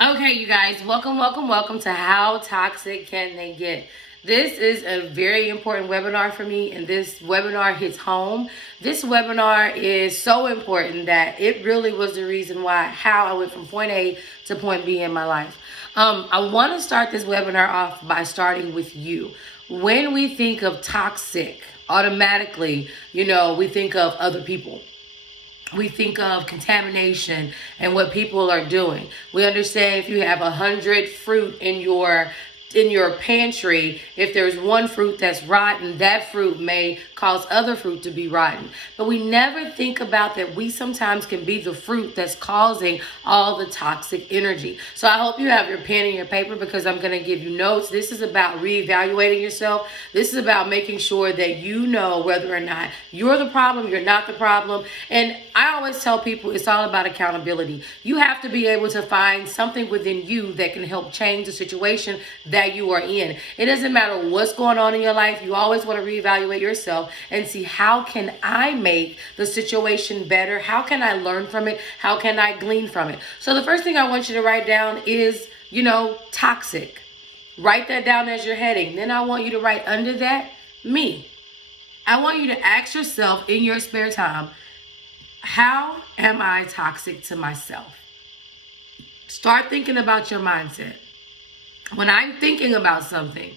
Okay, you guys, welcome to How Toxic Can They Get? This is a very important webinar for me, and this webinar hits home. This webinar is so important that it really was the reason how I went from point A to point B in my life. I want to start this webinar off by starting with you. When we think of toxic, automatically, we think of other people. We think of contamination and what people are doing. We understand if you have 100 fruit in your pantry, if there's one fruit that's rotten, that fruit may cause other fruit to be rotten. But we never think about that we sometimes can be the fruit that's causing all the toxic energy. So I hope you have your pen and your paper, because I'm going to give you notes. This is about reevaluating yourself. This is about making sure that you know whether or not you're the problem, you're not the problem. And I always tell people it's all about accountability. You have to be able to find something within you that can help change the situation that you are in. It doesn't matter what's going on in your life. You always want to reevaluate yourself and see, how can I make the situation better? How can I learn from it? How can I glean from it? So the first thing I want you to write down is, toxic. Write that down as your heading. Then I want you to write under that, me. I want you to ask yourself in your spare time, how am I toxic to myself? Start thinking about your mindset. When I'm thinking about something,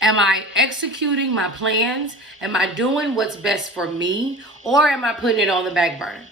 am I executing my plans? Am I doing what's best for me? Or am I putting it on the back burner?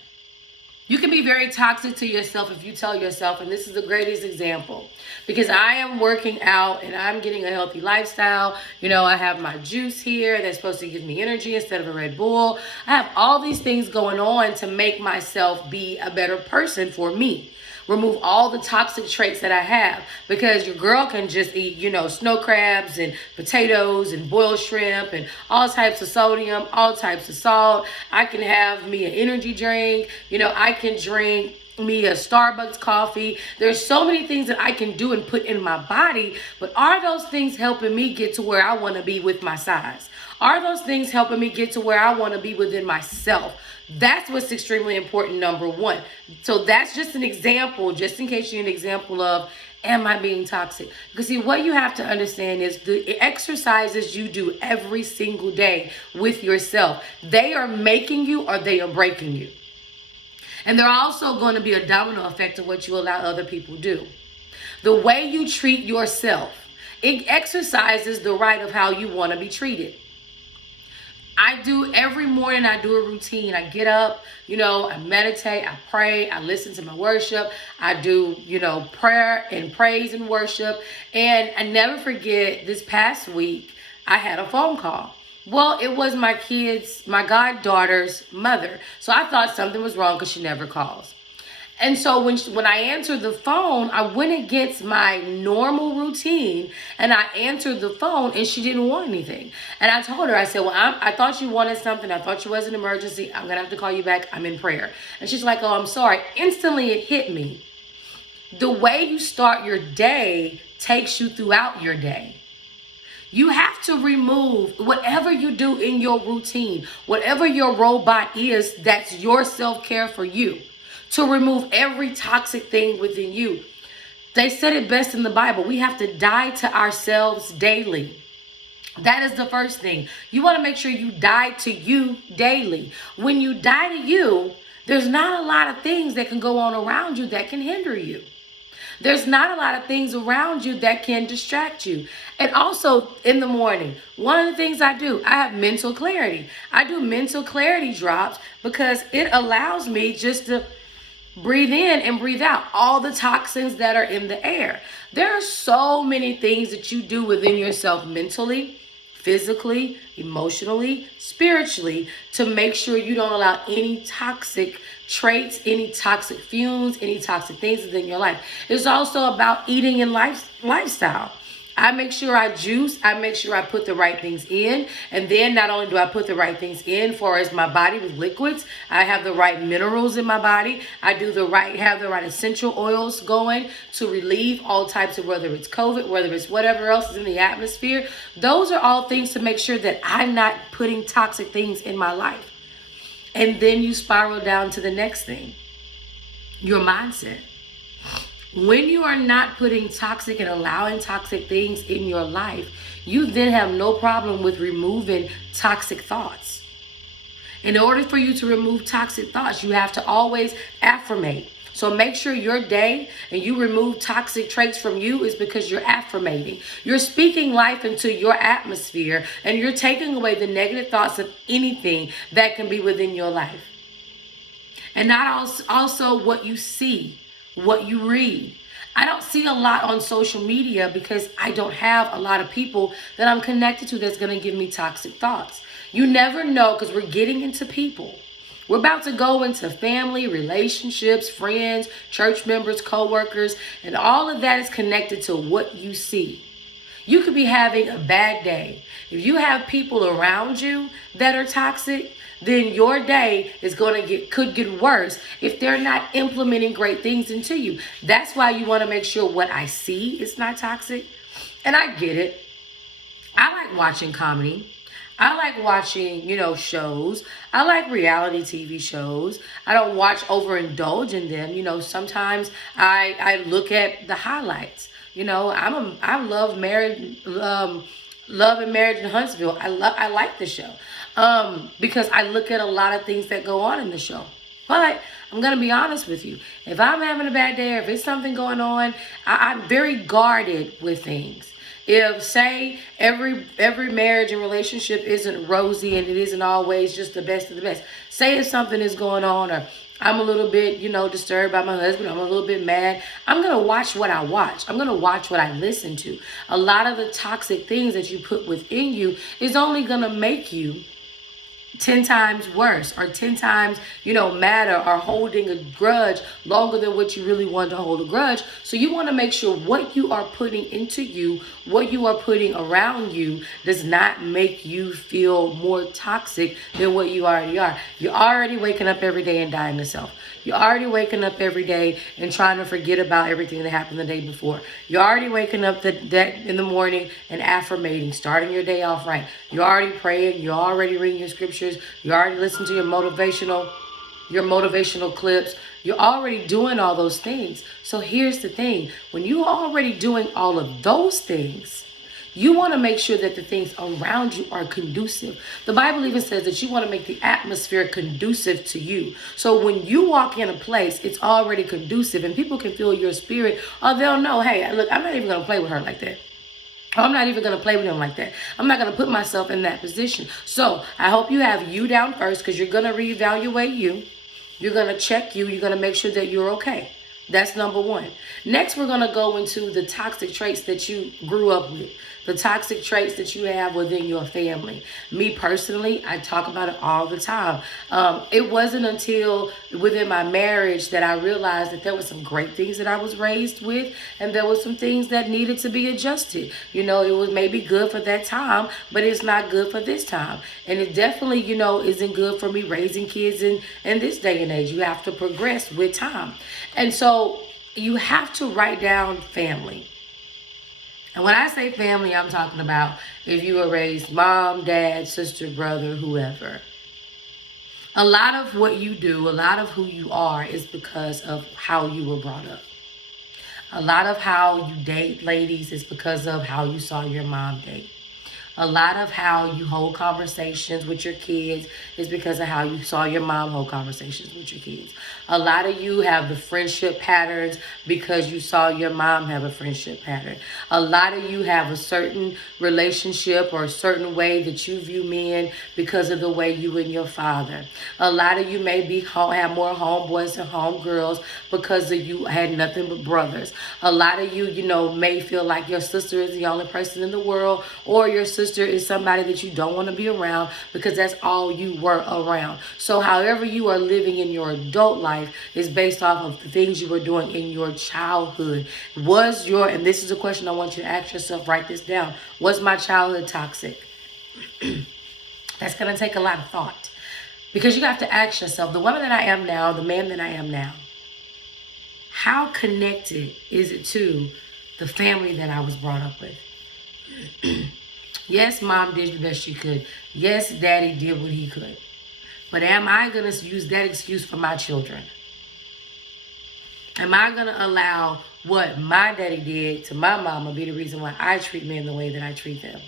You can be very toxic to yourself if you tell yourself, and this is the greatest example, because I am working out and I'm getting a healthy lifestyle. I have my juice here that's supposed to give me energy instead of a Red Bull. I have all these things going on to make myself be a better person for me. Remove all the toxic traits that I have, because your girl can just eat, snow crabs and potatoes and boiled shrimp and all types of sodium, all types of salt. I can have me an energy drink. I can drink me a Starbucks coffee. There's so many things that I can do and put in my body, but are those things helping me get to where I want to be with my size? Are those things helping me get to where I want to be within myself? That's what's extremely important, number one. So that's just an example, just in case you're an example of, am I being toxic? Because see, what you have to understand is the exercises you do every single day with yourself, they are making you or they are breaking you. And they're also going to be a domino effect of what you allow other people do. The way you treat yourself, it exercises the right of how you want to be treated. Every morning I do a routine. I get up, I meditate, I pray, I listen to my worship. I do, prayer and praise and worship. And I never forget, this past week, I had a phone call. Well, it was my goddaughter's mother. So I thought something was wrong because she never calls. And so when I answered the phone, I went against my normal routine and I answered the phone, and she didn't want anything. And I told her, I said, well, I thought you wanted something. I thought you was an emergency. I'm going to have to call you back. I'm in prayer. And she's like, oh, I'm sorry. Instantly it hit me. The way you start your day takes you throughout your day. You have to remove whatever you do in your routine, whatever your robot is, that's your self-care for you. To remove every toxic thing within you. They said it best in the Bible. We have to die to ourselves daily. That is the first thing. You want to make sure you die to you daily. When you die to you, there's not a lot of things that can go on around you that can hinder you. There's not a lot of things around you that can distract you. And also in the morning, one of the things I do, I have mental clarity. I do mental clarity drops because it allows me just to breathe in and breathe out all the toxins that are in the air. There are so many things that you do within yourself mentally, physically, emotionally, spiritually, to make sure you don't allow any toxic traits, any toxic fumes, any toxic things within your life. It's also about eating and lifestyle. I make sure I juice. I make sure I put the right things in. And then not only do I put the right things in for as my body with liquids, I have the right minerals in my body. I have the right essential oils going to relieve all types of, whether it's COVID, whether it's whatever else is in the atmosphere. Those are all things to make sure that I'm not putting toxic things in my life. And then you spiral down to the next thing, your mindset. When you are not putting toxic and allowing toxic things in your life, you then have no problem with removing toxic thoughts. In order for you to remove toxic thoughts, you have to always affirmate. So make sure your day and you remove toxic traits from you is because you're affirmating. You're speaking life into your atmosphere and you're taking away the negative thoughts of anything that can be within your life. And not also what you see, what you read. I don't see a lot on social media because I don't have a lot of people that I'm connected to that's going to give me toxic thoughts. You never know, because we're getting into people. We're about to go into family, relationships, friends, church members, co-workers, and all of that is connected to what you see. You could be having a bad day. If you have people around you that are toxic, then your day is going to could get worse if they're not implementing great things into you. That's why you want to make sure what I see is not toxic. And I get it. I like watching comedy. I like watching, shows. I like reality TV shows. I don't overindulge in them. Sometimes I look at the highlights. I love Love and Marriage in Huntsville. I like the show. Because I look at a lot of things that go on in the show. But I'm going to be honest with you. If I'm having a bad day or if it's something going on, I'm very guarded with things. If, say, every marriage and relationship isn't rosy and it isn't always just the best of the best. Say if something is going on or I'm a little bit, disturbed by my husband. I'm a little bit mad. I'm going to watch what I watch. I'm going to watch what I listen to. A lot of the toxic things that you put within you is only going to make you 10 times worse or 10 times, madder or holding a grudge longer than what you really want to hold a grudge. So you want to make sure what you are putting into you, what you are putting around you does not make you feel more toxic than what you already are. You're already waking up every day and dying to self. You're already waking up every day and trying to forget about everything that happened the day before. You're already waking up that in the morning and affirmating, starting your day off right. You're already praying. You're already reading your scriptures. You already listen to your motivational clips. You're already doing all those things. So here's the thing. When you're already doing all of those things, you want to make sure that the things around you are conducive. The Bible even says that you want to make the atmosphere conducive to you. So when you walk in a place, it's already conducive and people can feel your spirit, or they'll know, hey, look, I'm not even going to play with her like that. I'm not even going to play with him like that. I'm not going to put myself in that position. So I hope you have you down first, because you're going to reevaluate you. You're going to check you. You're going to make sure that you're okay. That's number one. Next, we're going to go into the toxic traits that you grew up with. The toxic traits that you have within your family. Me personally, I talk about it all the time. It wasn't until within my marriage that I realized that there were some great things that I was raised with, and there were some things that needed to be adjusted. It was maybe good for that time, but it's not good for this time. And it definitely, isn't good for me raising kids in this day and age. You have to progress with time. And so you have to write down family. And when I say family, I'm talking about if you were raised mom, dad, sister, brother, whoever. A lot of what you do, a lot of who you are is because of how you were brought up. A lot of how you date ladies is because of how you saw your mom date. A lot of how you hold conversations with your kids is because of how you saw your mom hold conversations with your kids. A lot of you have the friendship patterns because you saw your mom have a friendship pattern. A lot of you have a certain relationship or a certain way that you view men because of the way you and your father. A lot of you may have more homeboys and homegirls because of you had nothing but brothers. A lot of you, may feel like your sister is the only person in the world, or your sister is somebody that you don't want to be around because that's all you were around. So however you are living in your adult life is based off of the things you were doing in your childhood. And this is a question I want you to ask yourself, write this down. Was my childhood toxic? That's going to take a lot of thought, because you have to ask yourself, the woman that I am now, the man that I am now, how connected is it to the family that I was brought up with? Yes, mom did the best she could. Yes, daddy did what he could. But am I going to use that excuse for my children? Am I going to allow what my daddy did to my mama be the reason why I treat men the way that I treat them?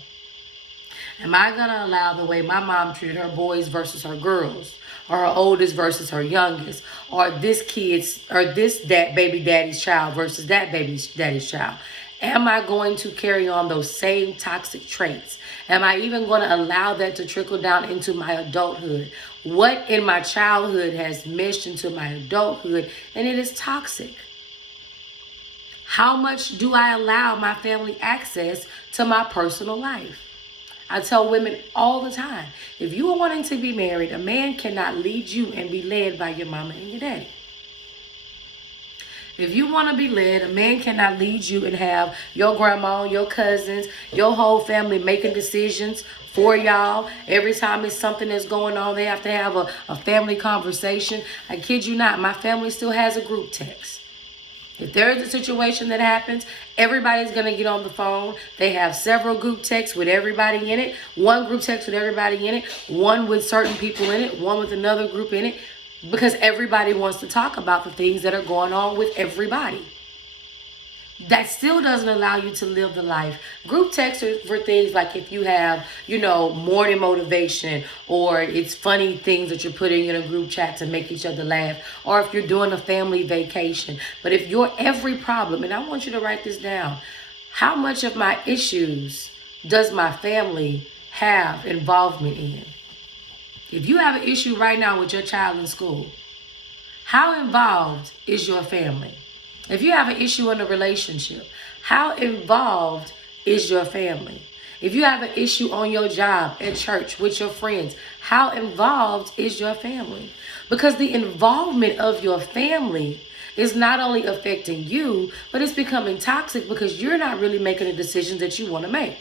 Am I going to allow the way my mom treated her boys versus her girls, or her oldest versus her youngest, or this baby daddy's child versus that baby daddy's child? Am I going to carry on those same toxic traits? Am I even going to allow that to trickle down into my adulthood? What in my childhood has meshed into my adulthood, and it is toxic? How much do I allow my family access to my personal life? I tell women all the time, if you are wanting to be married, a man cannot lead you and be led by your mama and your daddy. If you want to be led, a man cannot lead you and have your grandma, your cousins, your whole family making decisions for y'all. Every time it's something that's going on, they have to have a family conversation. I kid you not, my family still has a group text. If there is a situation that happens, everybody's going to get on the phone. They have several group texts with everybody in it. One group text with everybody in it. One with certain people in it. One with another group in it. Because everybody wants to talk about the things that are going on with everybody. That still doesn't allow you to live the life. Group texts are for things like if you have, morning motivation, or it's funny things that you're putting in a group chat to make each other laugh, or if you're doing a family vacation. But if your every problem, and I want you to write this down, how much of my issues does my family have involvement in? If you have an issue right now with your child in school, how involved is your family? If you have an issue in a relationship, how involved is your family? If you have an issue on your job, at church, with your friends, how involved is your family? Because the involvement of your family is not only affecting you, but it's becoming toxic because you're not really making the decisions that you want to make.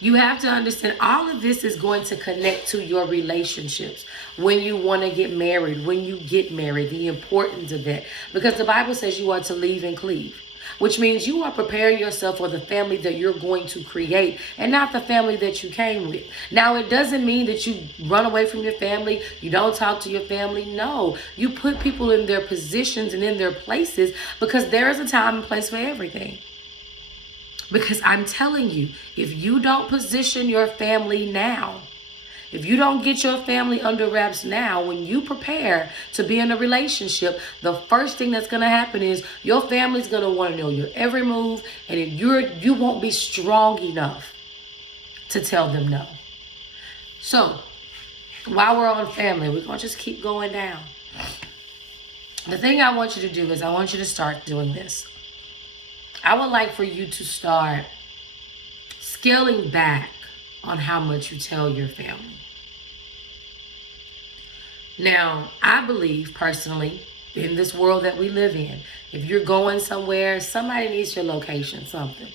You have to understand all of this is going to connect to your relationships. When you want to get married, when you get married, the importance of that. Because the Bible says you are to leave and cleave, which means you are preparing yourself for the family that you're going to create and not the family that you came with. Now, it doesn't mean that you run away from your family, you don't talk to your family. No, you put people in their positions and in their places because there is a time and place for everything. Because I'm telling you, if you don't position your family now, if you don't get your family under wraps now, when you prepare to be in a relationship, the first thing that's going to happen is your family's going to want to know your every move, and if you won't be strong enough to tell them no. So, while we're on family, we're going to just keep going down. The thing I want you to do is I want you to start doing this. I would like for you to start scaling back on how much you tell your family. Now, I believe personally, in this world that we live in, if you're going somewhere, somebody needs your location, something.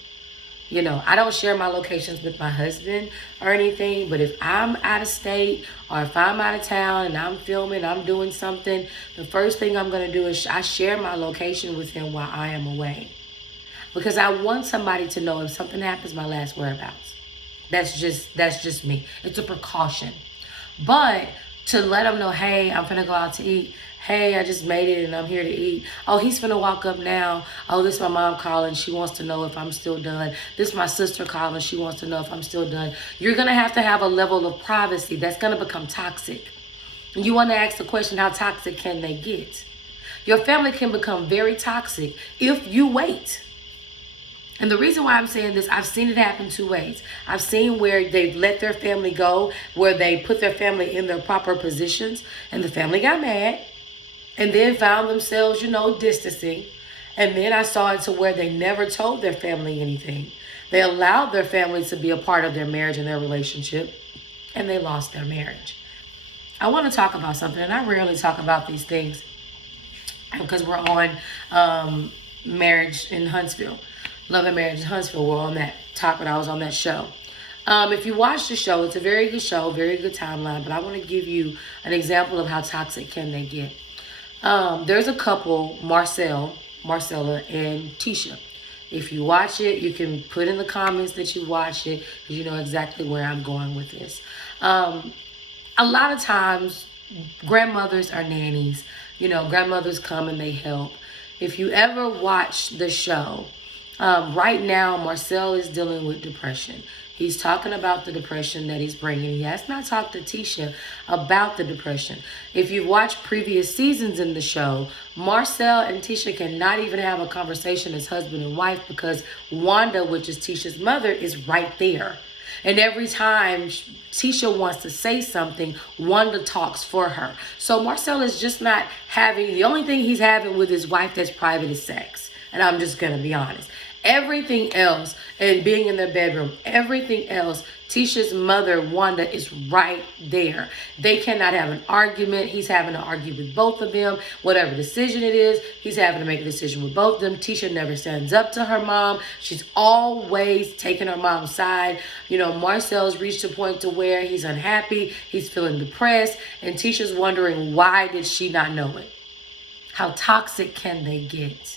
I don't share my locations with my husband or anything, but if I'm out of state or if I'm out of town and I'm filming, I'm doing something, the first thing I'm going to do is I share my location with him while I am away. Because I want somebody to know if something happens, my last whereabouts. That's just me. It's a precaution. But to let them know, hey, I'm finna go out to eat. Hey, I just made it and I'm here to eat. Oh, he's finna walk up now. Oh, this is my mom calling. She wants to know if I'm still done. This is my sister calling. She wants to know if I'm still done. You're going to have a level of privacy that's going to become toxic. And you want to ask the question, how toxic can they get? Your family can become very toxic if you wait. And the reason why I'm saying this, I've seen it happen two ways. I've seen where they've let their family go, where they put their family in their proper positions, and the family got mad, and then found themselves, distancing. And then I saw it to where they never told their family anything. They allowed their family to be a part of their marriage and their relationship, and they lost their marriage. I want to talk about something, and I rarely talk about these things because we're on Marriage in Huntsville. Love and Marriage in Huntsville. We're on that topic. I was on that show. If you watch the show, it's a very good show, very good timeline. But I want to give you an example of how toxic can they get. There's a couple, Marcella, and Tisha. If you watch it, you can put in the comments that you watch it, because you know exactly where I'm going with this. A lot of times, grandmothers are nannies. Grandmothers come and they help. If you ever watch the show, right now Marcel is dealing with depression. He's talking about the depression that he's bringing. He has not talked to Tisha about the depression. If you've watched previous seasons in the show, Marcel and Tisha cannot even have a conversation as husband and wife because Wanda, which is Tisha's mother, is right there. And every time Tisha wants to say something, Wanda talks for her. So Marcel is just not having, the only thing he's having with his wife that's private is sex. And I'm just going to be honest. Everything else, and being in their bedroom, everything else, Tisha's mother, Wanda, is right there. They cannot have an argument. He's having to argue with both of them. Whatever decision it is, he's having to make a decision with both of them. Tisha never stands up to her mom. She's always taking her mom's side. Marcel's reached a point to where he's unhappy. He's feeling depressed. And Tisha's wondering, why did she not know it? How toxic can they get?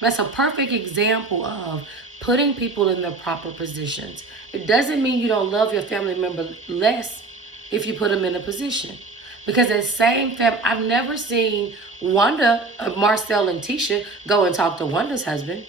That's a perfect example of putting people in their proper positions. It doesn't mean you don't love your family member less if you put them in a position. Because that same family, I've never seen Wanda, Marcel and Tisha go and talk to Wanda's husband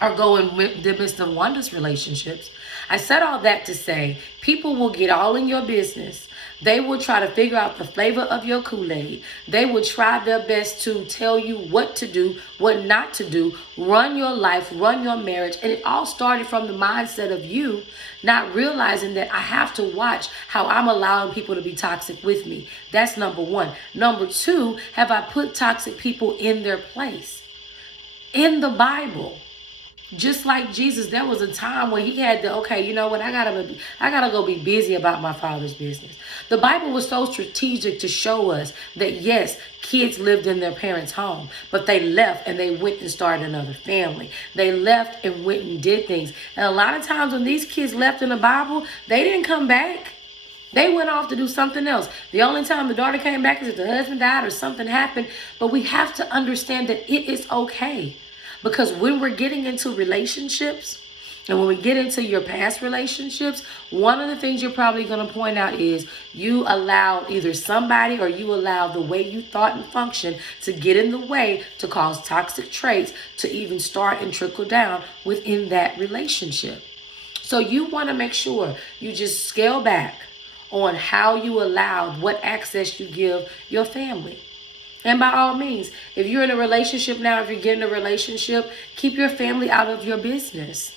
or go in the midst of Wanda's relationships. I said all that to say, people will get all in your business. They will try to figure out the flavor of your Kool-Aid. They will try their best to tell you what to do, what not to do, run your life, run your marriage. And it all started from the mindset of you not realizing that I have to watch how I'm allowing people to be toxic with me. That's number one. Number two, have I put toxic people in their place? In the Bible, just like Jesus, there was a time where he had to, okay, you know what? I gotta go be busy about my Father's business. The Bible was so strategic to show us that yes, kids lived in their parents' home, but they left and they went and started another family. They left and went and did things. And a lot of times when these kids left in the Bible, they didn't come back. They went off to do something else. The only time the daughter came back is if the husband died or something happened. But we have to understand that it is okay. Because when we're getting into relationships and when we get into your past relationships, one of the things you're probably going to point out is you allowed either somebody or you allowed the way you thought and functioned to get in the way to cause toxic traits to even start and trickle down within that relationship. So you want to make sure you just scale back on how you allowed, what access you give your family. And by all means, if you're in a relationship now, if you're getting a relationship, keep your family out of your business.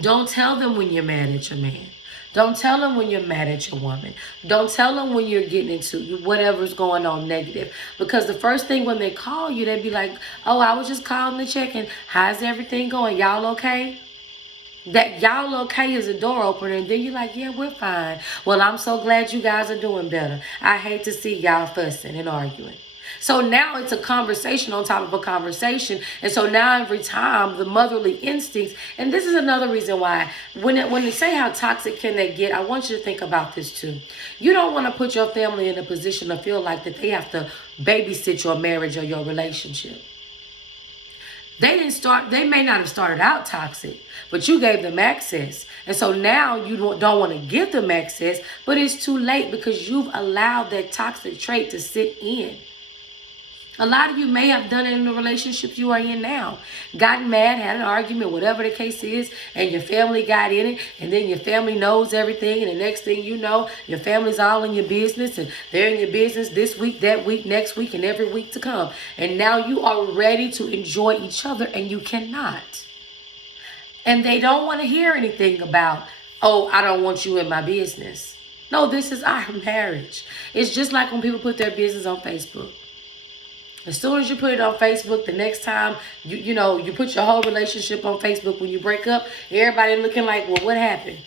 Don't tell them when you're mad at your man. Don't tell them when you're mad at your woman. Don't tell them when you're getting into whatever's going on negative. Because the first thing when they call you, they'd be like, oh, I was just calling to check in. How's everything going? Y'all okay? That y'all okay is a door opener, and then you're like, yeah, we're fine. Well, I'm so glad you guys are doing better. I hate to see y'all fussing and arguing. So now it's a conversation on top of a conversation. And so now every time the motherly instincts, and this is another reason why when they say how toxic can they get, I want you to think about this too. You don't want to put your family in a position to feel like that they have to babysit your marriage or your relationship. They may not have started out toxic, but you gave them access. And so now you don't want to give them access, but it's too late because you've allowed that toxic trait to sit in. A lot of you may have done it in the relationship you are in now. Gotten mad, had an argument, whatever the case is, and your family got in it, and then your family knows everything, and the next thing you know, your family's all in your business, and they're in your business this week, that week, next week, and every week to come. And now you are ready to enjoy each other, and you cannot. And they don't want to hear anything about, oh, I don't want you in my business. No, this is our marriage. It's just like when people put their business on Facebook. As soon as you put it on Facebook, the next time you put your whole relationship on Facebook when you break up, everybody looking like, well, what happened?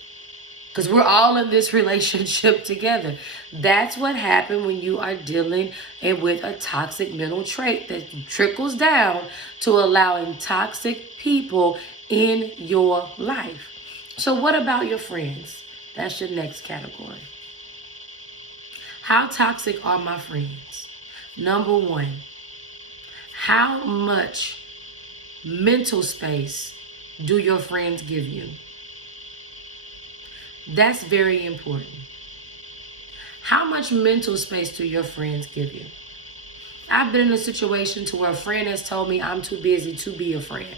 Because we're all in this relationship together. That's what happened when you are dealing with a toxic mental trait that trickles down to allowing toxic people in your life. So what about your friends? That's your next category. How toxic are my friends? Number one, how much mental space do your friends give you? That's very important. How much mental space do your friends give you? I've been in a situation to where a friend has told me I'm too busy to be a friend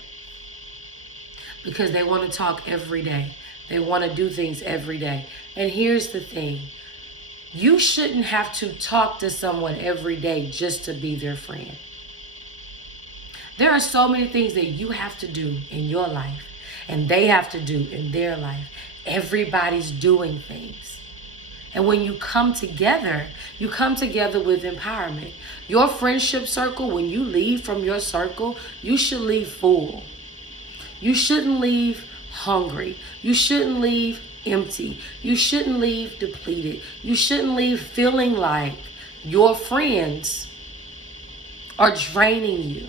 because they want to talk every day. They want to do things every day. And here's the thing. You shouldn't have to talk to someone every day just to be their friend. There are so many things that you have to do in your life and they have to do in their life. Everybody's doing things. And when you come together with empowerment. Your friendship circle, when you leave from your circle, you should leave full. You shouldn't leave hungry. You shouldn't leave empty. You shouldn't leave depleted. You shouldn't leave feeling like your friends are draining you.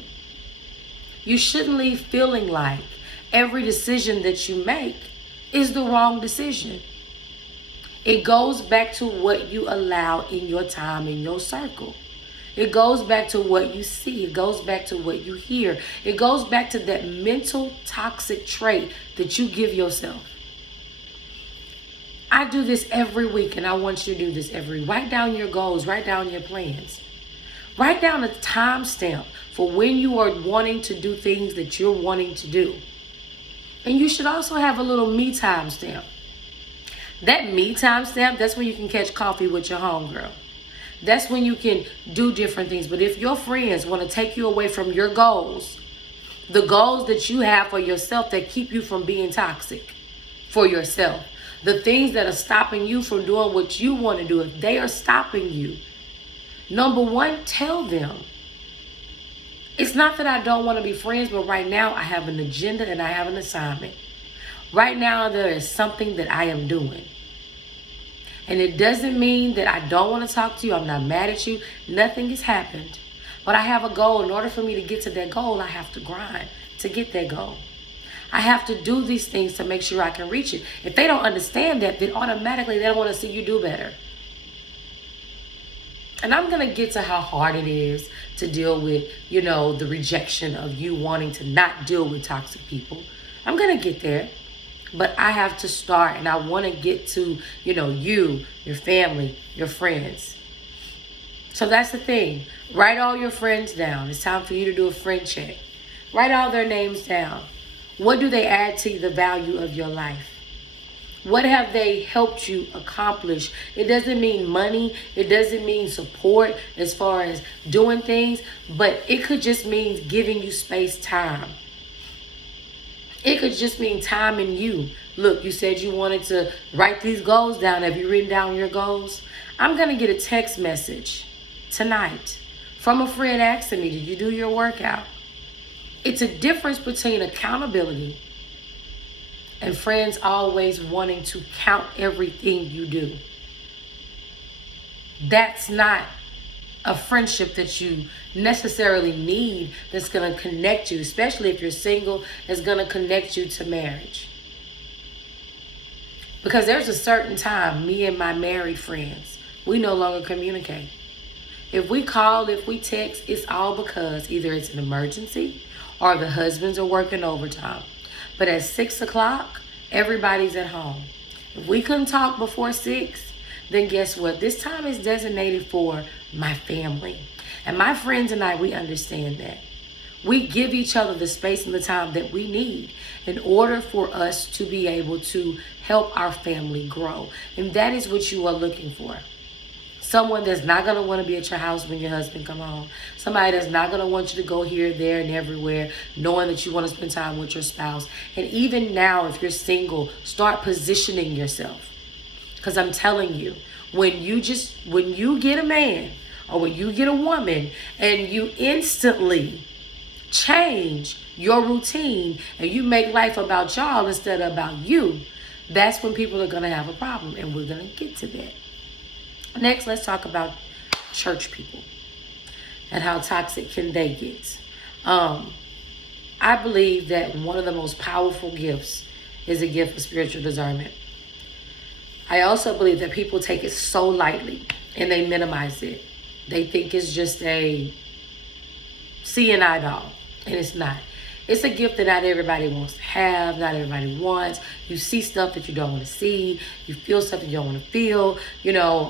You shouldn't leave feeling like every decision that you make is the wrong decision. It goes back to what you allow in your time, in your circle. It goes back to what you see. It goes back to what you hear. It goes back to that mental toxic trait that you give yourself. I do this every week, and I want you to do this every week. Write down your goals. Write down your plans. Write down a timestamp for when you are wanting to do things that you're wanting to do. And you should also have a little me time stamp. That me time stamp, that's when you can catch coffee with your homegirl. That's when you can do different things. But if your friends want to take you away from your goals, the goals that you have for yourself that keep you from being toxic for yourself, the things that are stopping you from doing what you want to do, if they are stopping you, number one, tell them. It's not that I don't want to be friends, but right now I have an agenda and I have an assignment. Right now there is something that I am doing. And it doesn't mean that I don't want to talk to you. I'm not mad at you. Nothing has happened. But I have a goal. In order for me to get to that goal, I have to grind to get that goal. I have to do these things to make sure I can reach it. If they don't understand that, then automatically they don't want to see you do better. And I'm going to get to how hard it is to deal with, the rejection of you wanting to not deal with toxic people. I'm going to get there. But I have to start, and I want to get to, you, your family, your friends. So that's the thing. Write all your friends down. It's time for you to do a friend check. Write all their names down. What do they add to the value of your life? What have they helped you accomplish? It doesn't mean money. It doesn't mean support as far as doing things. But it could just mean giving you space, time. It could just mean time in you. Look, you said you wanted to write these goals down. Have you written down your goals? I'm going to get a text message tonight from a friend asking me, did you do your workout? It's a difference between accountability and friends always wanting to count everything you do. That's not a friendship that you necessarily need that's going to connect you, especially if you're single, that's going to connect you to marriage. Because there's a certain time, me and my married friends, we no longer communicate. If we call, if we text, it's all because either it's an emergency or the husbands are working overtime. But at 6 o'clock, everybody's at home. If we couldn't talk before 6, then guess what? This time is designated for my family. And my friends and I, we understand that. We give each other the space and the time that we need in order for us to be able to help our family grow. And that is what you are looking for. Someone that's not going to want to be at your house when your husband come home. Somebody that's not going to want you to go here, there, and everywhere, knowing that you want to spend time with your spouse. And even now, if you're single, start positioning yourself. Because I'm telling you, when you get a man or when you get a woman and you instantly change your routine and you make life about y'all instead of about you, that's when people are going to have a problem. And we're going to get to that. Next, let's talk about church people and how toxic can they get. I believe that one of the most powerful gifts is a gift of spiritual discernment. I also believe that people take it so lightly and they minimize it. They think it's just a seeing eye dog, and it's not. It's a gift that not everybody wants to have, not everybody wants. You see stuff that you don't want to see. You feel stuff that you don't want to feel.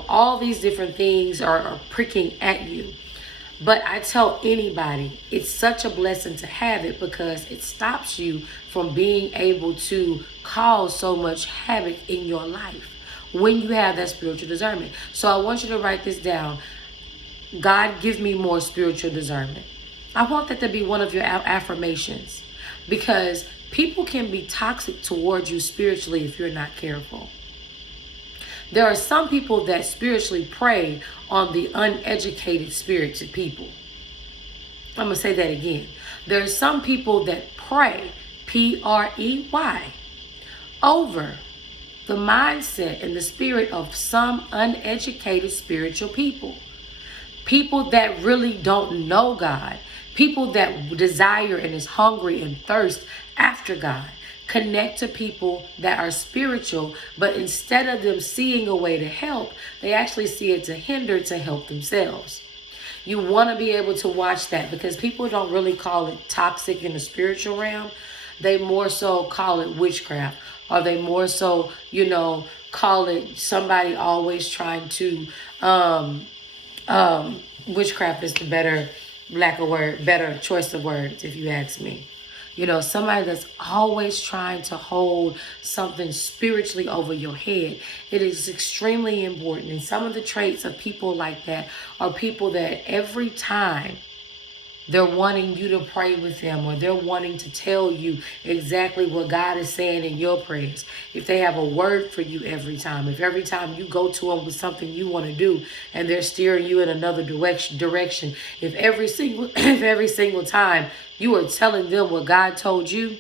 All these different things are pricking at you. But I tell anybody, it's such a blessing to have it because it stops you from being able to cause so much havoc in your life when you have that spiritual discernment. So I want you to write this down. God, give me more spiritual discernment. I want that to be one of your affirmations, because people can be toxic towards you spiritually if you're not careful. There are some people that spiritually prey on the uneducated spirited people. I'm going to say that again. There are some people that prey, P-R-E-Y, over the mindset and the spirit of some uneducated spiritual people. People that really don't know God. People that desire and is hungry and thirst after God. Connect to people that are spiritual, but instead of them seeing a way to help, they actually see it to hinder to help themselves. You want to be able to watch that, because people don't really call it toxic in the spiritual realm. They more so call it witchcraft, or they more so, call it somebody always trying to, witchcraft is the better choice of words, if you ask me. Somebody that's always trying to hold something spiritually over your head. It is extremely important. And some of the traits of people like that are people that every time they're wanting you to pray with them, or they're wanting to tell you exactly what God is saying in your prayers. If they have a word for you every time, if every time you go to them with something you want to do and they're steering you in another direction, if every single time you are telling them what God told you,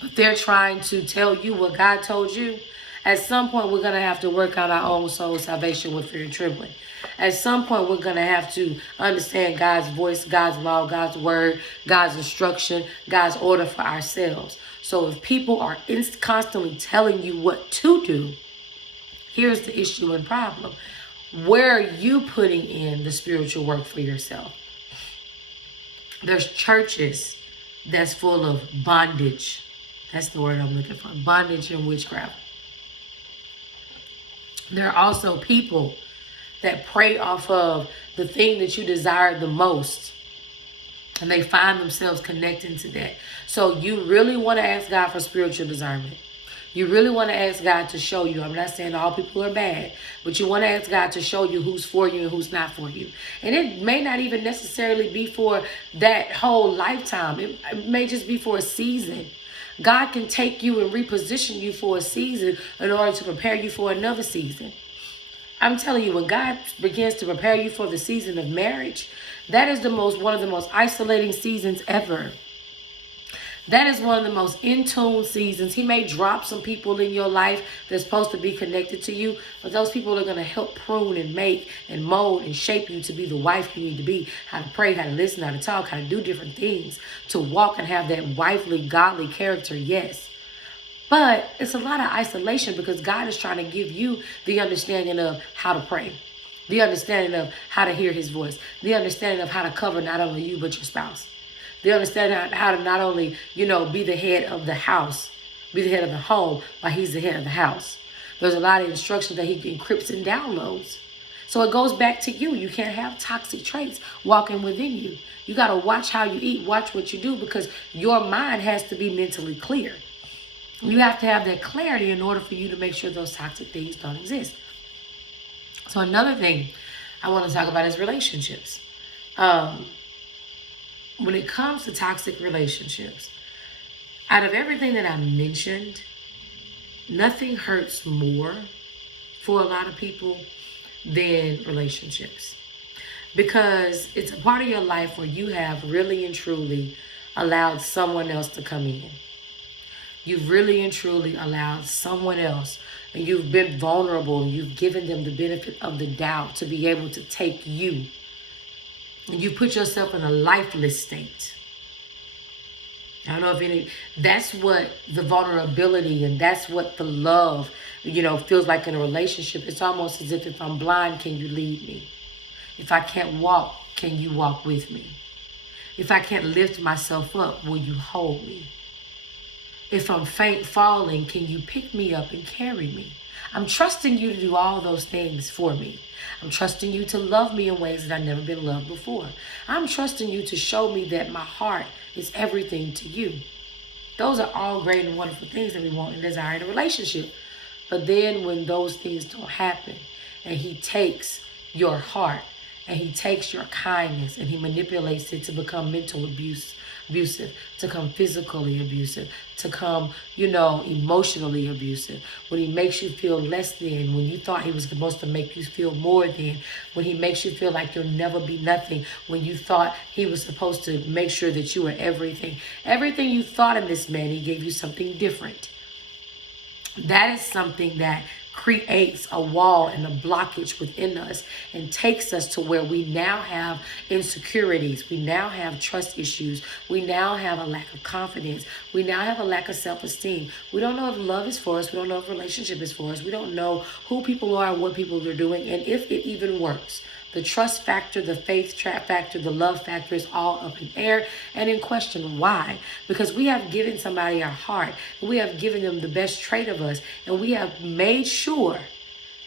but they're trying to tell you what God told you, at some point we're going to have to work out our own soul salvation with fear and trembling. At some point, we're going to have to understand God's voice, God's law, God's word, God's instruction, God's order for ourselves. So if people are constantly telling you what to do, here's the issue and problem. Where are you putting in the spiritual work for yourself? There's churches that's full of bondage. That's the word I'm looking for. Bondage and witchcraft. There are also people that prey off of the thing that you desire the most, and they find themselves connecting to that. So you really want to ask God for spiritual discernment. You really want to ask God to show you. I'm not saying all people are bad, but you want to ask God to show you who's for you and who's not for you. And it may not even necessarily be for that whole lifetime. It may just be for a season. God can take you and reposition you for a season in order to prepare you for another season. I'm telling you, when God begins to prepare you for the season of marriage, that is one of the most isolating seasons ever. That is one of the most in-tune seasons. He may drop some people in your life that's supposed to be connected to you, but those people are going to help prune and make and mold and shape you to be the wife you need to be. How to pray, how to listen, how to talk, how to do different things, to walk and have that wifely, godly character, yes. But it's a lot of isolation, because God is trying to give you the understanding of how to pray, the understanding of how to hear his voice, the understanding of how to cover not only you but your spouse, the understanding of how to not only, be the head of the house, be the head of the home while he's the head of the house. There's a lot of instructions that he encrypts and downloads. So it goes back to you. You can't have toxic traits walking within you. You got to watch how you eat, watch what you do, because your mind has to be mentally clear. You have to have that clarity in order for you to make sure those toxic things don't exist. So another thing I want to talk about is relationships. When it comes to toxic relationships, out of everything that I mentioned, nothing hurts more for a lot of people than relationships. Because it's a part of your life where you have really and truly allowed someone else to come in. You've really and truly allowed someone else, and you've been vulnerable. You've given them the benefit of the doubt to be able to take you. And you put yourself in a lifeless state. I don't know if that's what the vulnerability and that's what the love, feels like in a relationship. It's almost as if I'm blind, can you lead me? If I can't walk, can you walk with me? If I can't lift myself up, will you hold me? If I'm faint falling, can you pick me up and carry me? I'm trusting you to do all those things for me. I'm trusting you to love me in ways that I've never been loved before. I'm trusting you to show me that my heart is everything to you. Those are all great and wonderful things that we want and desire in a relationship. But then when those things don't happen, and he takes your heart, and he takes your kindness, and he manipulates it to become mental abusive, to come physically abusive, to come, emotionally abusive. When he makes you feel less than, when you thought he was supposed to make you feel more than, when he makes you feel like you'll never be nothing, when you thought he was supposed to make sure that you were everything. Everything you thought in this man, he gave you something different. That is something that creates a wall and a blockage within us and takes us to where we now have insecurities. We now have trust issues. We now have a lack of confidence. We now have a lack of self-esteem. We don't know if love is for us. We don't know if relationship is for us. We don't know who people are, what people are doing, and if it even works. The trust factor, the faith factor, the love factor is all up in air and in question. Why? Because we have given somebody our heart. We have given them the best trait of us. And we have made sure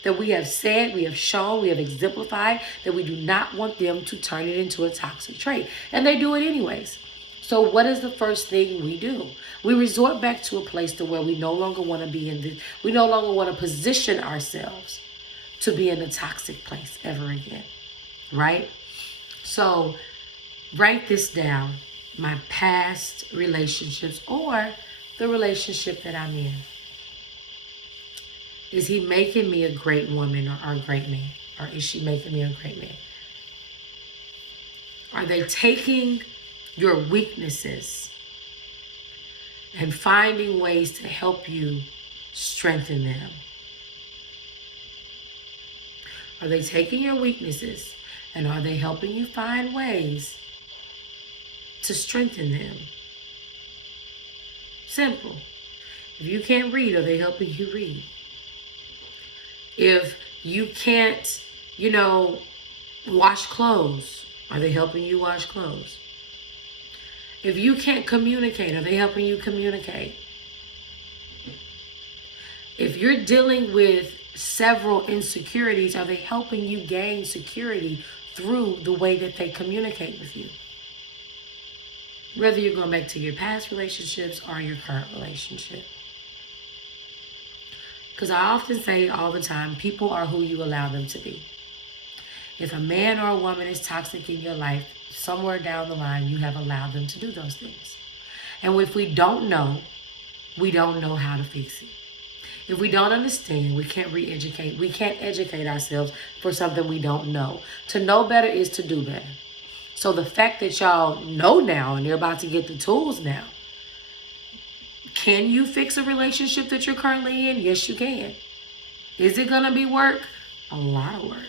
that we have said, we have shown, we have exemplified that we do not want them to turn it into a toxic trait. And they do it anyways. So what is the first thing we do? We resort back to a place to where we no longer want to be in this. We no longer want to position ourselves to be in a toxic place ever again. Right? So write this down. My past relationships or the relationship that I'm in. Is he making me a great woman or a great man? Or is she making me a great man? Are they taking your weaknesses and finding ways to help you strengthen them? Are they taking your weaknesses and are they helping you find ways to strengthen them? Simple. If you can't read, are they helping you read? If you can't, wash clothes, are they helping you wash clothes? If you can't communicate, are they helping you communicate? If you're dealing with several insecurities, are they helping you gain security through the way that they communicate with you? Whether you're going back to your past relationships or your current relationship. Because I often say all the time, people are who you allow them to be. If a man or a woman is toxic in your life, somewhere down the line, you have allowed them to do those things. And if we don't know, we don't know how to fix it. If we don't understand, we can't re-educate. We can't educate ourselves for something we don't know. To know better is to do better. So the fact that y'all know now and you're about to get the tools now, can you fix a relationship that you're currently in? Yes, you can. Is it going to be work? A lot of work.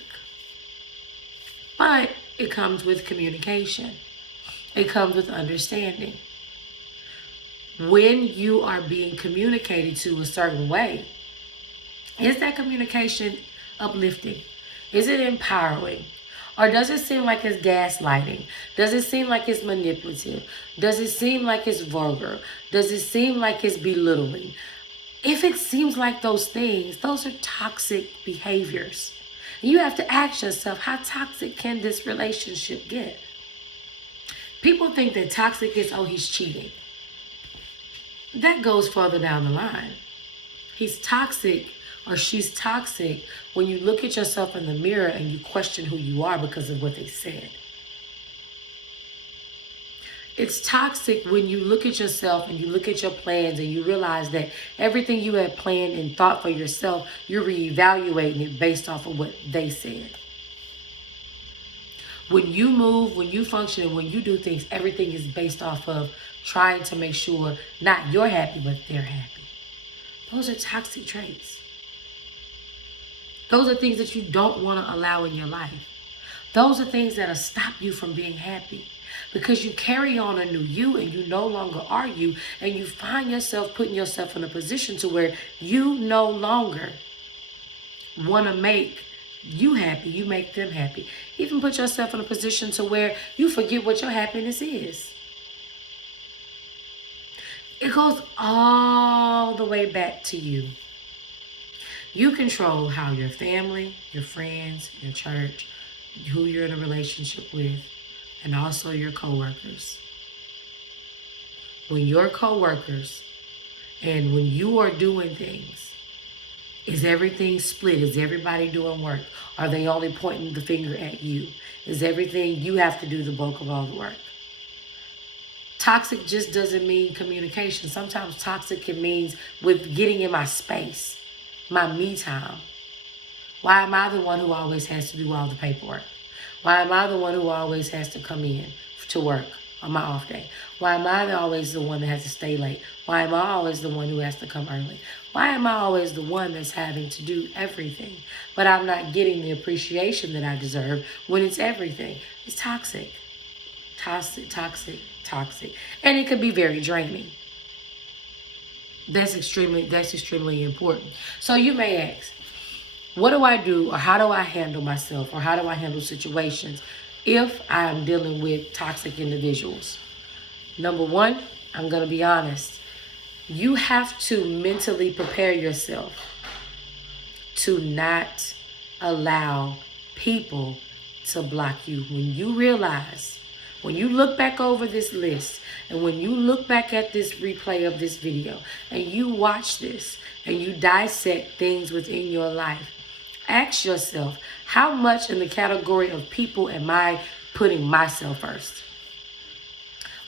But it comes with communication. It comes with understanding. When you are being communicated to a certain way, is that communication uplifting? Is it empowering? Or does it seem like it's gaslighting? Does it seem like it's manipulative? Does it seem like it's vulgar? Does it seem like it's belittling? If it seems like those things, those are toxic behaviors. You have to ask yourself, how toxic can this relationship get? People think that toxic is, oh, he's cheating. That goes further down the line. He's toxic or she's toxic when you look at yourself in the mirror and you question who you are because of what they said. It's toxic when you look at yourself and you look at your plans and you realize that everything you had planned and thought for yourself, you're reevaluating it based off of what they said. When you move, when you function, and when you do things, everything is based off of trying to make sure not you're happy, but they're happy. Those are toxic traits. Those are things that you don't want to allow in your life. Those are things that'll stop you from being happy. Because you carry on a new you and you no longer are you, and you find yourself putting yourself in a position to where you no longer want to make you happy, you make them happy. Even put yourself in a position to where you forget what your happiness is. It goes all the way back to you. You control how your family, your friends, your church, who you're in a relationship with, and also your coworkers. When your coworkers and when you are doing things, is everything split? Is everybody doing work? Are they only pointing the finger at you? Is everything you have to do the bulk of all the work? Toxic just doesn't mean communication. Sometimes toxic can mean with getting in my space, my me time. Why am I the one who always has to do all the paperwork? Why am I the one who always has to come in to work on my off day? Why am I always the one that has to stay late? Why am I always the one who has to come early? Why am I always the one that's having to do everything? But I'm not getting the appreciation that I deserve when it's everything. It's toxic. Toxic, toxic, toxic. And it could be very draining. That's extremely important. So you may ask, what do I do, or how do I handle myself, or how do I handle situations if I'm dealing with toxic individuals? Number one, I'm going to be honest. You have to mentally prepare yourself to not allow people to block you. When you realize, when you look back over this list, and when you look back at this replay of this video, and you watch this, and you dissect things within your life, ask yourself, how much in the category of people am I putting myself first?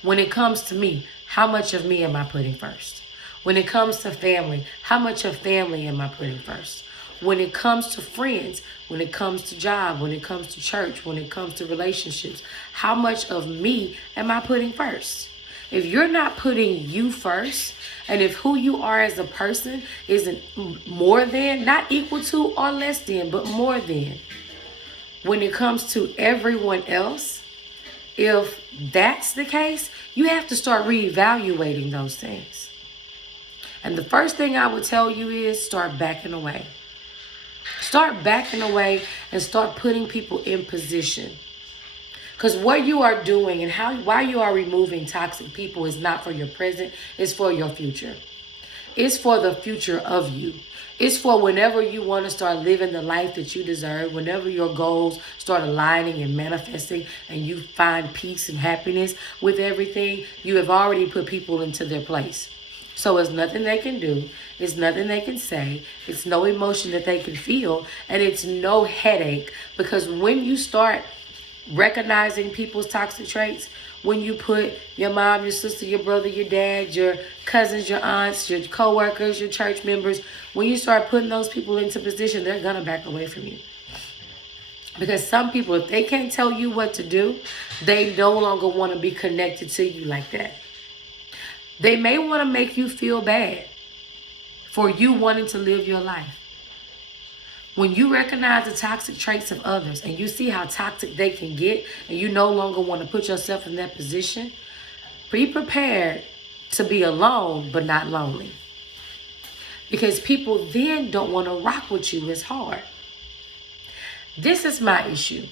When it comes to me, how much of me am I putting first? When it comes to family, how much of family am I putting first? When it comes to friends, when it comes to job, when it comes to church, when it comes to relationships, how much of me am I putting first? If you're not putting you first, and if who you are as a person isn't more than, not equal to or less than, but more than, when it comes to everyone else, if that's the case, you have to start reevaluating those things. And the first thing I would tell you is start backing away. Start backing away and start putting people in position. Because what you are doing and why you are removing toxic people is not for your present, it's for your future. It's for the future of you. It's for whenever you want to start living the life that you deserve, whenever your goals start aligning and manifesting and you find peace and happiness with everything, you have already put people into their place. So it's nothing they can do. It's nothing they can say. It's no emotion that they can feel. And it's no headache. Because when you start recognizing people's toxic traits, when you put your mom, your sister, your brother, your dad, your cousins, your aunts, your co-workers, your church members, when you start putting those people into position, they're going to back away from you. Because some people, if they can't tell you what to do, they no longer want to be connected to you like that. They may want to make you feel bad for you wanting to live your life. When you recognize the toxic traits of others and you see how toxic they can get and you no longer want to put yourself in that position, be prepared to be alone but not lonely. Because people then don't want to rock with you as hard. This is my issue.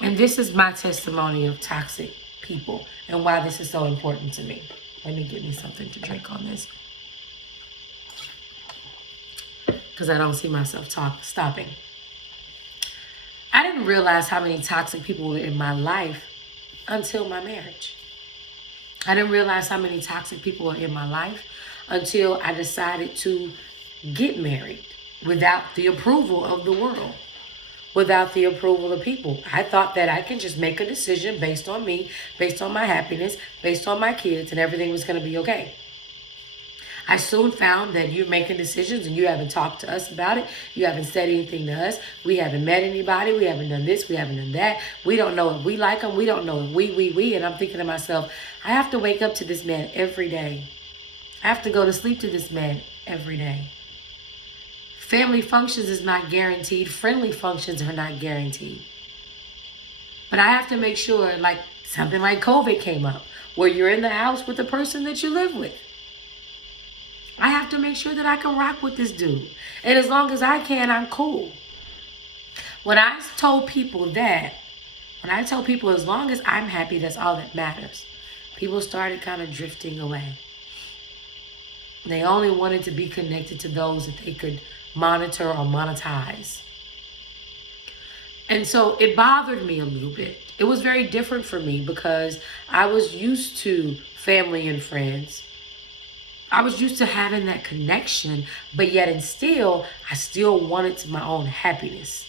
And this is my testimony of toxic people and why this is so important to me. Let me get me something to drink on this. Because I don't see myself stopping. I didn't realize how many toxic people were in my life until my marriage. I didn't realize how many toxic people were in my life until I decided to get married without the approval of the world, without the approval of people. I thought that I can just make a decision based on me, based on my happiness, based on my kids, and everything was going to be okay. I soon found that you're making decisions and you haven't talked to us about it. You haven't said anything to us. We haven't met anybody. We haven't done this. We haven't done that. We don't know if we like them. We don't know if we. And I'm thinking to myself, I have to wake up to this man every day. I have to go to sleep to this man every day. Family functions is not guaranteed. Friendly functions are not guaranteed. But I have to make sure, like something like COVID came up, where you're in the house with the person that you live with. I have to make sure that I can rock with this dude. And as long as I can, I'm cool. When I told people that, when I told people as long as I'm happy, that's all that matters, people started kind of drifting away. They only wanted to be connected to those that they could monitor or monetize. And so it bothered me a little bit. It was very different for me because I was used to family and friends. I was used to having that connection, but yet and still, I still wanted my own happiness.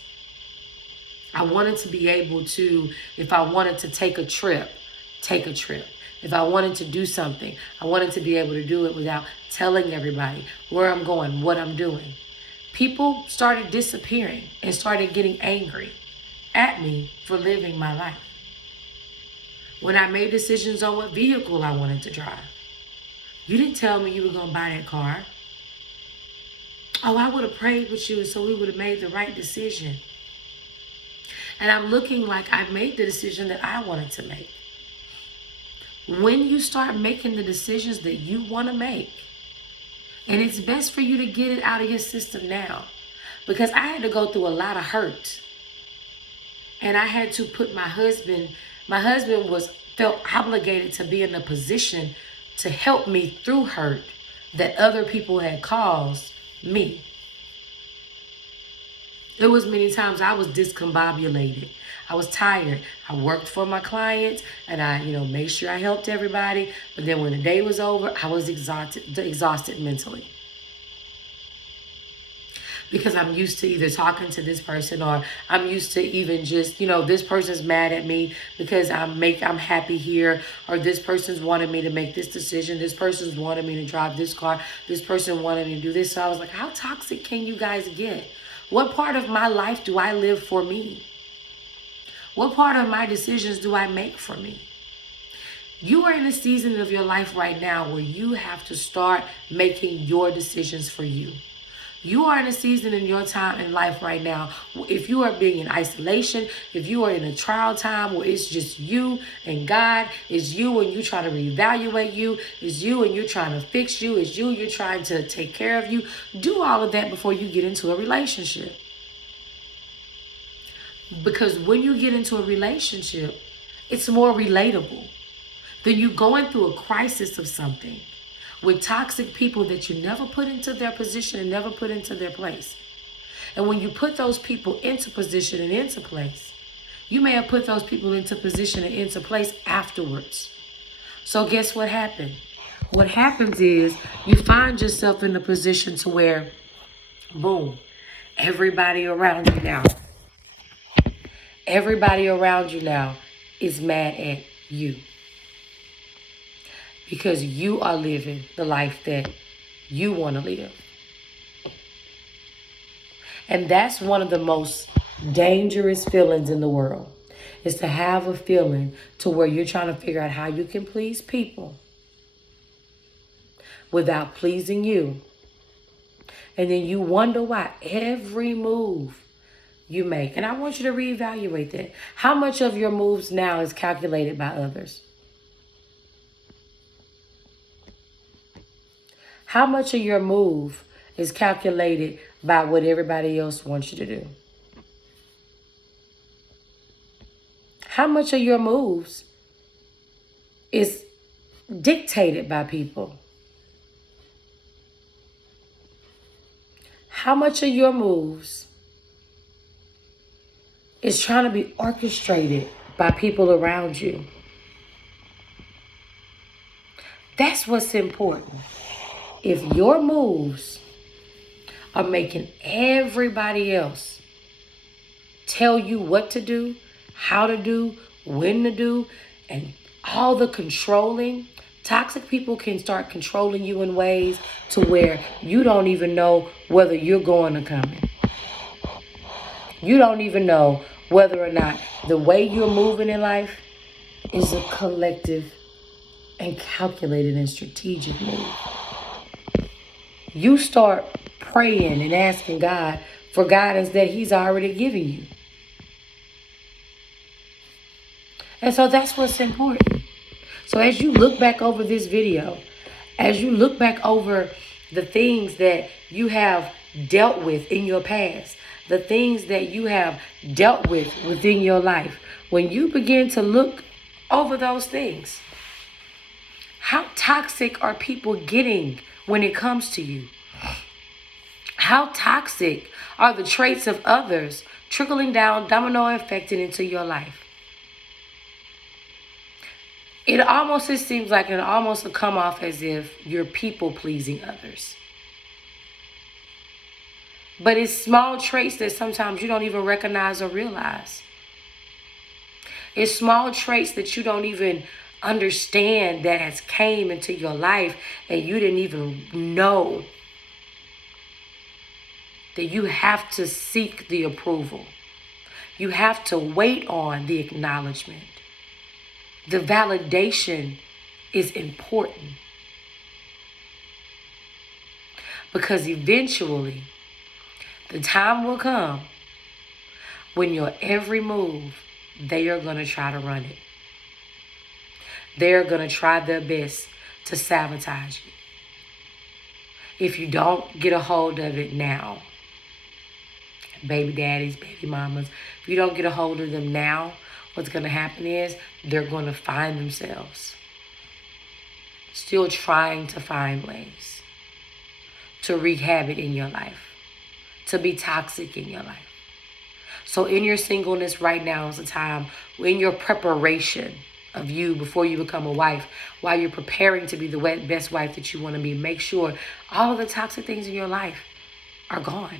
I wanted to be able to, if I wanted to take a trip, take a trip. If I wanted to do something, I wanted to be able to do it without telling everybody where I'm going, what I'm doing. People started disappearing and started getting angry at me for living my life. When I made decisions on what vehicle I wanted to drive, you didn't tell me you were going to buy that car. Oh, I would have prayed with you so we would have made the right decision. And I'm looking like I made the decision that I wanted to make. When you start making the decisions that you want to make, and it's best for you to get it out of your system now, because I had to go through a lot of hurt. And I had to put my husband felt obligated to be in a position to help me through hurt that other people had caused me. It was many times I was discombobulated. I was tired. I worked for my clients and I, made sure I helped everybody. But then when the day was over, I was exhausted mentally. Because I'm used to either talking to this person or I'm used to even just, this person's mad at me because I'm happy here, or this person's wanted me to make this decision. This person's wanted me to drive this car. This person wanted me to do this. So I was like, how toxic can you guys get? What part of my life do I live for me? What part of my decisions do I make for me? You are in a season of your life right now where you have to start making your decisions for you. You are in a season in your time in life right now, if you are being in isolation, if you are in a trial time where it's just you and God, it's you and you trying to reevaluate you, it's you and you're trying to fix you, it's you're trying to take care of you, do all of that before you get into a relationship. Because when you get into a relationship, it's more relatable than you going through a crisis of something with toxic people that you never put into their position and never put into their place. And when you put those people into position and into place, you may have put those people into position and into place afterwards. So guess what happened? What happens is you find yourself in a position to where, boom, everybody around you now is mad at you. Because you are living the life that you want to live. And that's one of the most dangerous feelings in the world, is to have a feeling to where you're trying to figure out how you can please people without pleasing you. And then you wonder why every move you make, and I want you to reevaluate that. How much of your moves now is calculated by others? How much of your move is calculated by what everybody else wants you to do? How much of your moves is dictated by people? How much of your moves is trying to be orchestrated by people around you? That's what's important. If your moves are making everybody else tell you what to do, how to do, when to do, and all the controlling, toxic people can start controlling you in ways to where you don't even know whether you're going or coming. You don't even know whether or not the way you're moving in life is a collective and calculated and strategic move. You start praying and asking God for guidance that He's already given you. And so that's what's important. So as you look back over this video, as you look back over the things that you have dealt with in your past, the things that you have dealt with within your life, when you begin to look over those things, how toxic are people getting when it comes to you? How toxic are the traits of others trickling down, domino affecting into your life? It seems like it almost will come off as if you're people pleasing others. But it's small traits that sometimes you don't even recognize or realize. It's small traits that you don't even understand that has came into your life and you didn't even know that you have to seek the approval. You have to wait on the acknowledgement. The validation is important. Because eventually, the time will come when your every move, they are going to try to run it. They're going to try their best to sabotage you. If you don't get a hold of it now, baby daddies, baby mamas, if you don't get a hold of them now, what's going to happen is they're going to find themselves still trying to find ways to wreak havoc in your life, to be toxic in your life. So in your singleness right now is a time in your preparation of you before you become a wife, while you're preparing to be the best wife that you want to be, make sure all of the toxic things in your life are gone.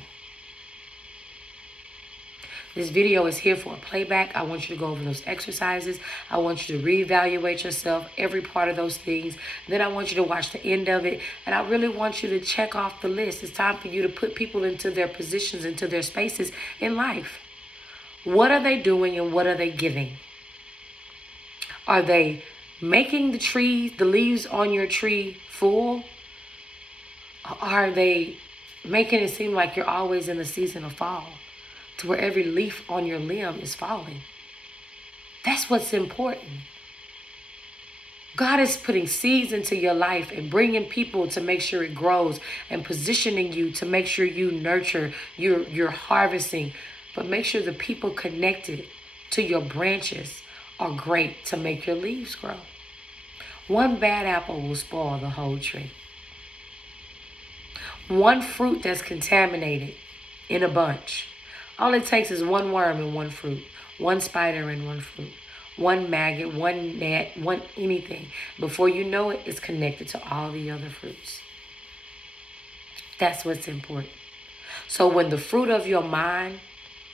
This video is here for a playback. I want you to go over those exercises. I want you to reevaluate yourself, every part of those things. Then I want you to watch the end of it. And I really want you to check off the list. It's time for you to put people into their positions, into their spaces in life. What are they doing and what are they giving? Are they making the leaves on your tree full? Or are they making it seem like you're always in the season of fall, to where every leaf on your limb is falling? That's what's important. God is putting seeds into your life and bringing people to make sure it grows, and positioning you to make sure you nurture, you're harvesting. But make sure the people connected to your branches are great to make your leaves grow. One bad apple will spoil the whole tree. One fruit that's contaminated in a bunch, all it takes is one worm in one fruit, one spider in one fruit, one maggot, one gnat, one anything. Before you know it, it's connected to all the other fruits. That's what's important. So when the fruit of your mind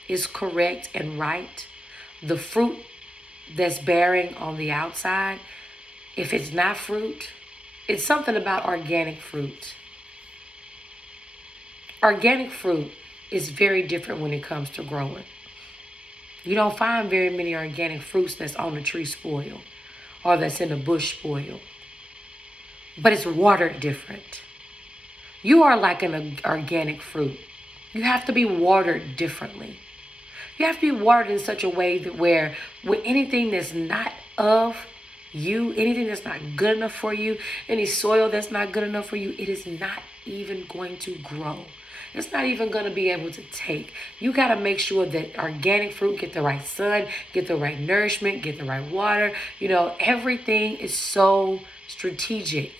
is correct and right, the fruit that's bearing on the outside, if it's not fruit, it's something about organic fruit. Organic fruit is very different when it comes to growing. You don't find very many organic fruits that's on the tree spoiled or that's in the bush spoiled. But it's watered different. You are like an organic fruit. You have to be watered differently. You have to be watered in such a way that where with anything that's not of you, anything that's not good enough for you, any soil that's not good enough for you, it is not even going to grow. It's not even going to be able to take. You got to make sure that organic fruit get the right sun, get the right nourishment, get the right water. You know, everything is so strategic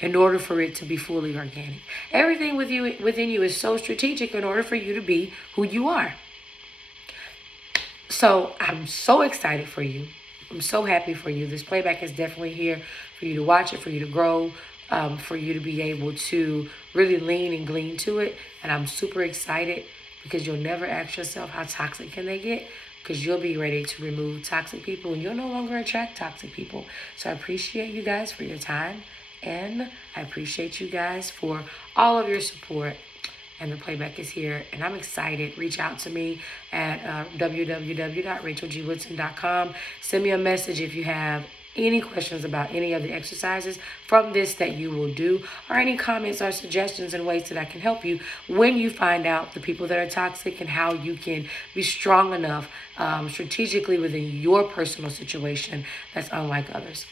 in order for it to be fully organic. Everything within you is so strategic in order for you to be who you are. So I'm so excited for you. I'm so happy for you. This playback is definitely here for you to watch it, for you to grow, for you to be able to really lean and glean to it. And I'm super excited because you'll never ask yourself how toxic can they get, because you'll be ready to remove toxic people and you'll no longer attract toxic people. So I appreciate you guys for your time, and I appreciate you guys for all of your support. And the playback is here, and I'm excited. Reach out to me at www.rachelgwoodson.com. Send me a message if you have any questions about any of the exercises from this that you will do, or any comments or suggestions and ways that I can help you when you find out the people that are toxic and how you can be strong enough strategically within your personal situation that's unlike others.